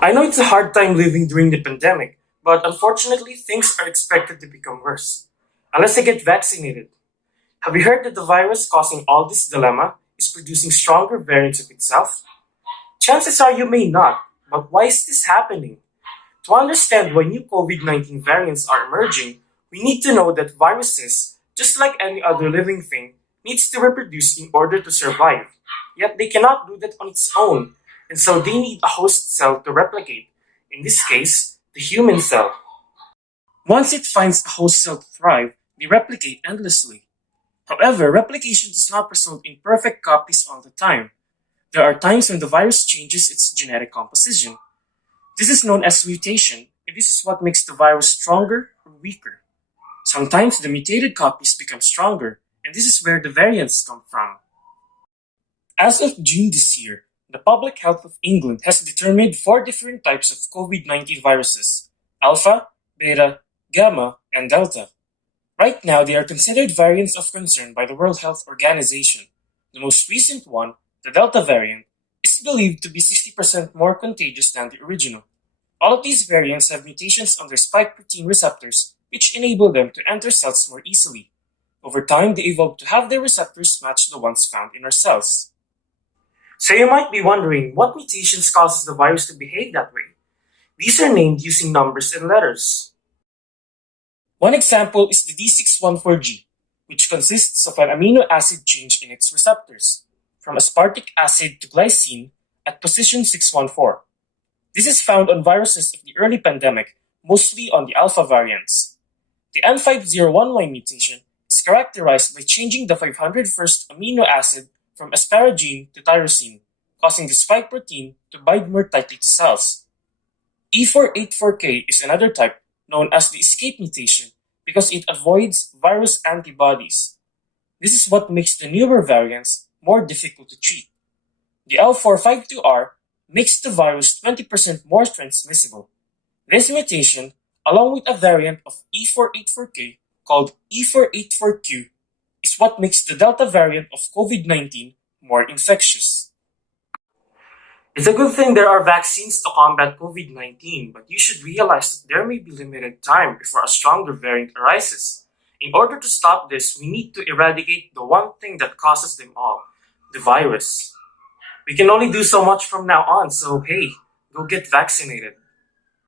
I know it's a hard time living during the pandemic, but unfortunately, things are expected to become worse. Unless I get vaccinated. Have you heard that the virus causing all this dilemma is producing stronger variants of itself? Chances are you may not, but why is this happening? To understand why new COVID-19 variants are emerging, we need to know that viruses, just like any other living thing, needs to reproduce in order to survive. Yet they cannot do that on its own, and so they need a host cell to replicate, in this case, the human cell. Once it finds a host cell to thrive, they replicate endlessly. However, replication does not result in perfect copies all the time. There are times when the virus changes its genetic composition. This is known as mutation, and this is what makes the virus stronger or weaker. Sometimes the mutated copies become stronger, and this is where the variants come from. As of June this year, the Public Health of England has determined 4 different types of COVID-19 viruses: Alpha, Beta, Gamma, and Delta. Right now, they are considered variants of concern by the World Health Organization. The most recent one, the Delta variant, is believed to be 60% more contagious than the original. All of these variants have mutations on their spike protein receptors, which enable them to enter cells more easily. Over time, they evolved to have their receptors match the ones found in our cells. So you might be wondering, what mutations causes the virus to behave that way? These are named using numbers and letters. One example is the D614G, which consists of an amino acid change in its receptors, from aspartic acid to glycine at position 614. This is found on viruses of the early pandemic, mostly on the alpha variants. The N501Y mutation is characterized by changing the 501st amino acid from asparagine to tyrosine, causing the spike protein to bind more tightly to cells. E484K is another type, known as the escape mutation, because it avoids virus antibodies. This is what makes the newer variants more difficult to treat. The L452R makes the virus 20% more transmissible. This mutation, along with a variant of E484K called E484Q, is what makes the Delta variant of COVID-19 more infectious. It's a good thing there are vaccines to combat COVID-19, but you should realize that there may be limited time before a stronger variant arises. In order to stop this, we need to eradicate the one thing that causes them all, the virus. We can only do so much from now on, so hey, go get vaccinated.